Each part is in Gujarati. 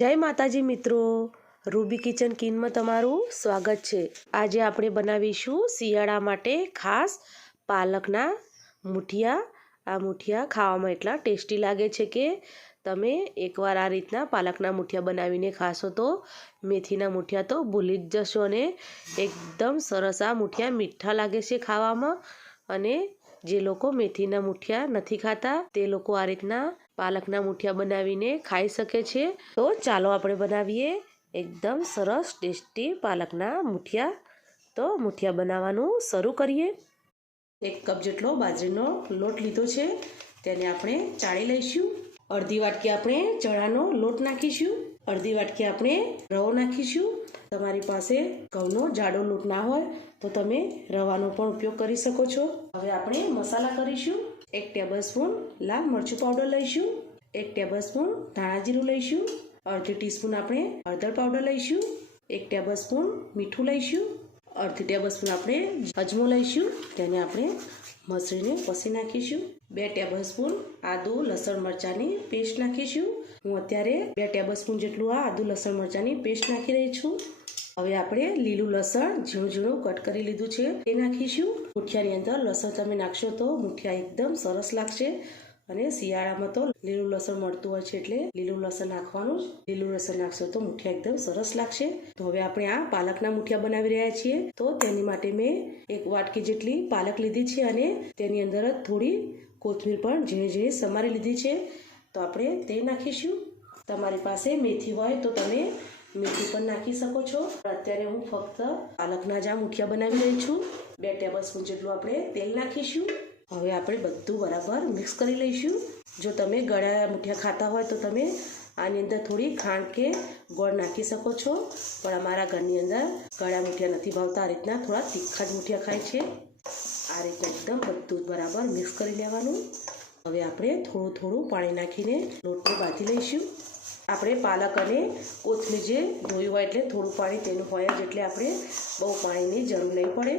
જય માતાજી મિત્રો. રૂબી કિચન કિનમાં તમારું સ્વાગત છે. આજે આપણે બનાવીશું શિયાળા માટે ખાસ પાલકના મુઠિયા. આ મુઠિયા ખાવામાં એટલા ટેસ્ટી લાગે છે કે તમે એકવાર આ રીતના પાલકના મુઠિયા બનાવીને ખાશો તો મેથીના મુઠિયા તો ભૂલી જ જશો અને એકદમ સરસ આ મુઠિયા મીઠા લાગે છે ખાવામાં. અને જે લોકો મેથીના મુઠિયા નથી ખાતા, તે લોકો આ રીતના પાલકના મુઠિયા બનાવીને ખાઈ શકે છે. તો ચાલો આપણે બનાવીએ એકદમ સરસ ટેસ્ટી પાલકના મુઠિયા. તો મુઠિયા બનાવવાનું શરૂ કરીએ. એક કપ જેટલો બાજરીનો લોટ લીધો છે. તેને આપણે ચાળી લઈશું. અડધી વાટકી આપણે ચણાનો લોટ નાખીશું. અડધી વાટકી આપણે રવો નાખીશું. તમારી પાસે ઘઉંનો જાડો લોટ ના હોય તો તમે રવાનો પણ ઉપયોગ કરી શકો છો. હવે આપણે મસાલા કરીશું. એક ટેબલ સ્પૂન લાલ મરચું પાવડર લઈશું, એક ટેબલ સ્પૂન ધાણા જીરું લઈશું, અડધી ટીસ્પૂન આપણે હળદર પાવડર લઈશું, એક ટેબલ સ્પૂન મીઠું લઈશું, અડધી ટેબલ સ્પૂન આપણે અજમો લઈશું, તેને આપણે મસળીને પસી નાખીશું. બે ટેબલ સ્પૂન આદુ લસણ મરચાંની પેસ્ટ નાખીશું. હું અત્યારે બે ટેબલ સ્પૂન જેટલું આ આદુ લસણ મરચાંની પેસ્ટ નાખી રહી છું. હવે આપણે લીલું લસણ ઝીણું ઝીણું કટ કરી લીધું છે. એ નાખીશું. મુઠિયાની અંદર લસણ તમે નાખશો તો મુઠિયા એકદમ સરસ લાગશે. અને શિયાળામાં તો લીલું લસણ મળતું હોય છે એટલે લીલું લસણ નાખવાનું લીલું લસણ નાખશો તો મુઠિયા એકદમ સરસ લાગશે. તો હવે આપણે આ પાલકના મુઠિયા બનાવી રહ્યા છીએ. તો તેની માટે મેં એક વાટકી જેટલી પાલક લીધી છે અને તેની અંદર જ થોડી કોથમીર પણ ઝીણી ઝીણી સમારી લીધી છે. તો આપણે તે નાખીશું. તમારી પાસે મેથી હોય તો તમે મેથી પણ નાખી શકો છો. અત્યારે હું ફક્ત પાલકના જ આ મુઠિયા બનાવી રહી છું. બે ટેબલ સ્પૂન જેટલું આપણે તેલ નાખીશું. હવે આપણે બધું બરાબર મિક્સ કરી લઈશું. જો તમે ગળા મુઠિયા ખાતા હોય તો તમે આની અંદર થોડી ખાંડ કે ગોળ નાખી શકો છો. પણ અમારા ઘરની અંદર ગળા મુઠિયા નથી ભાવતા. આ રીતના થોડા તીખા જ મુઠિયા ખાય છે. આ રીતના એકદમ બધું જ બરાબર મિક્સ કરી લેવાનું. હવે આપણે થોડું થોડું પાણી નાખીને લોટને બાંધી લઈશું. આપણે પાલક અને કોથમીર જે ધોયું હોય એટલે થોડું પાણી તેનું હોય જ એટલે આપણે બહુ પાણીની જરૂર નહીં પડે.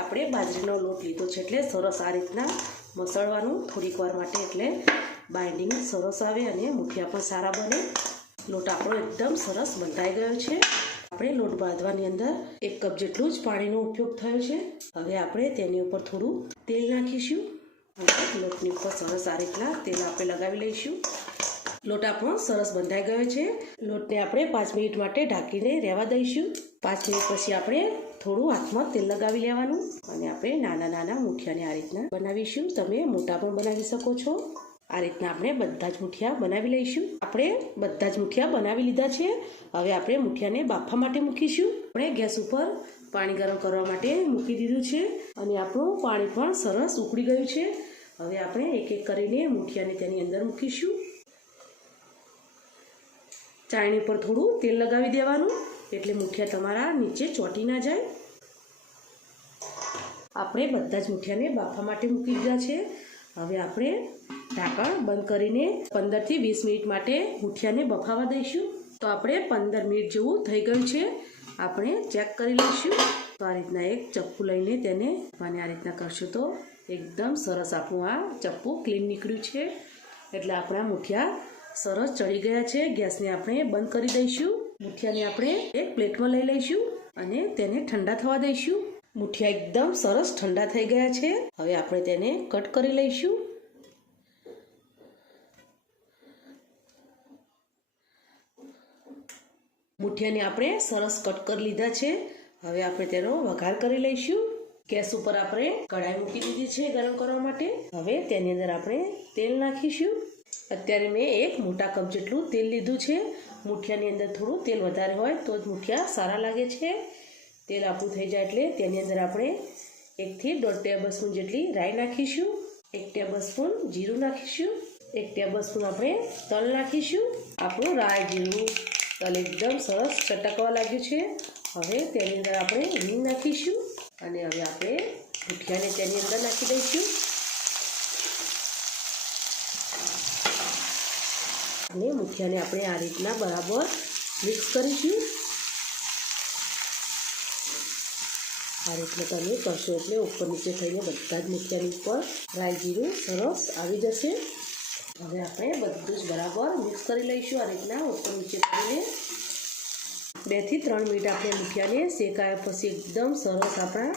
આપણે બાજરીનો લોટ લીધો છે એટલે સરસ આ રીતના મસળવાનું થોડીક વાર માટે એટલે બાઇન્ડિંગ સરસ આવે અને મુઠિયા પણ સારા બને. લોટ આપણો એકદમ સરસ બંધાઈ ગયો છે. આપણે લોટ બાંધવાની અંદર એક કપ જેટલું જ પાણીનો ઉપયોગ થયો છે. હવે આપણે તેની ઉપર થોડું તેલ નાખીશું. લોટની ઉપર સરસ આ રીતના તેલ આપણે લગાવી લઈશું. લોટ આપણો સરસ બંધાઈ ગયો છે. લોટને આપણે પાંચ મિનિટ માટે ઢાંકીને રહેવા દઈશું. પાંચ મિનિટ પછી આપણે થોડું હાથમાં તેલ લગાવી લેવાનું અને આપણે નાના નાના મુઠિયાને આ રીતના બનાવીશું. તમે મોટા પણ બનાવી શકો છો. આ રીતના આપણે બધા જ મુઠિયા બનાવી લઈશું. આપણે બધા જ મુઠિયા બનાવી લીધા છે. હવે આપણે મુઠિયાને બાફવા માટે મૂકીશું. આપણે ગેસ ઉપર પાણી ગરમ કરવા માટે મૂકી દીધું છે અને આપણું પાણી પણ સરસ ઉકળી ગયું છે. હવે આપણે એક એક કરીને મુઠિયાને તેની અંદર મૂકીશું. ચાળણી પર થોડું તેલ લગાવી દેવાનું, એટલે મુઠિયા તમારા નીચે ચોંટી ના જાય. આપણે બધા જ મુઠિયાને બાફા માટે મૂકી દીધા છે. હવે આપણે ઢાંકણ બંધ કરીને પંદરથી વીસ મિનિટ માટે મુઠિયાને બફાવા દઈશું. તો આપણે પંદર મિનિટ જેવું થઈ ગયું છે. આપણે ચેક કરી લઈશું. તો આ રીતના એક ચપ્પુ લઈને તેને અને આ રીતના કરશું તો એકદમ સરસ આપણું આ ચપ્પુ ક્લીન નીકળ્યું છે. એટલે આપણા મુઠિયા સરસ ચડી ગયા છે. ગેસને આપણે બંધ કરી દઈશું. મુઠિયાને આપણે એક પ્લેટમાં લઈ લઈશું અને તેને ઠંડા થવા દઈશું. મુઠિયા એકદમ સરસ ઠંડા થઈ ગયા છે. હવે આપણે તેને કટ કરી લઈશું. મુઠિયાને આપણે સરસ કટ કરી લીધા છે. હવે આપણે તેનો વઘાર કરી લઈશું. ગેસ ઉપર આપણે કઢાઈ મૂકી દીધી છે ગરમ કરવા માટે. હવે તેની અંદર આપણે તેલ નાખીશું. અત્યારે મેં એક મોટા કપ જેટલું તેલ લીધું છે. મુઠિયાની અંદર થોડું તેલ વધારે હોય તો જ મુઠિયા સારા લાગે છે. તેલ આપણું થઈ જાય એટલે તેની અંદર આપણે એકથી દોઢ ટેબલ સ્પૂન જેટલી રાઈ નાખીશું, એક ટેબલ સ્પૂન જીરું નાખીશું, એક ટેબલ સ્પૂન આપણે તલ નાખીશું. આપણું રાઈ, જીરું, તલ એકદમ સરસ ચટકવા લાગ્યું છે. હવે તેની અંદર આપણે હિંગ નાખીશું અને હવે આપણે મુઠિયાને તેની અંદર નાખી દઈશું. અને મુઠિયાને આપણે આ રીતના બરાબર મિક્સ કરીશું. આ રીતના તમે કરશો એટલે ઉપર નીચે થઈને બધા જ મુઠિયાની ઉપર રાઈ જીરું સરસ આવી જશે. હવે આપણે બધું જ બરાબર મિક્સ કરી લઈશું આ રીતના ઉપર નીચે કરીને બેથી ત્રણ મિનિટ આપણે મુઠિયાને શેકાયા પછી એકદમ સરસ આપણા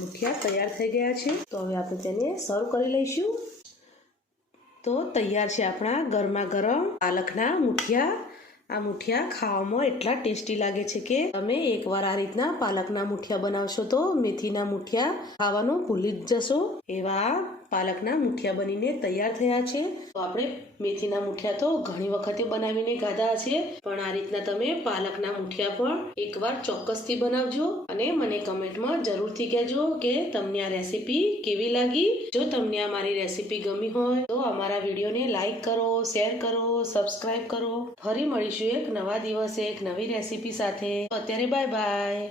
મુઠિયા તૈયાર થઈ ગયા છે. તો હવે આપણે તેને સર્વ કરી લઈશું. તો તૈયાર છે આપણા ગરમા ગરમ પાલકના મુઠિયા. આ મુઠિયા ખાવામાં એટલા ટેસ્ટી લાગે છે કે તમે એકવાર આ રીતના પાલકના મુઠિયા બનાવશો તો મેથીના મુઠિયા ખાવાનું ભૂલી જ જશો. એવા પાલકના મુઠિયા બનીને તૈયાર થયા છે. તો આપણે મેથીના મુઠિયા તો ઘણી વખતે બનાવીને ખાધા છે. પણ આ રીતના તમે પાલકના મુઠિયા પણ એકવાર ચોક્કસથી બનાવજો અને મને કમેન્ટમાં જરૂરથી કહેજો કે તમને આ રેસીપી કેવી લાગી. જો તમને આ મારી રેસીપી ગમી હોય તો અમારા વિડીયોને લાઈક કરો, શેર કરો સબસ્ક્રાઈબ કરો. ફરી મળીશું એક નવા દિવસે એક નવી રેસીપી સાથે. અત્યારે બાય બાય.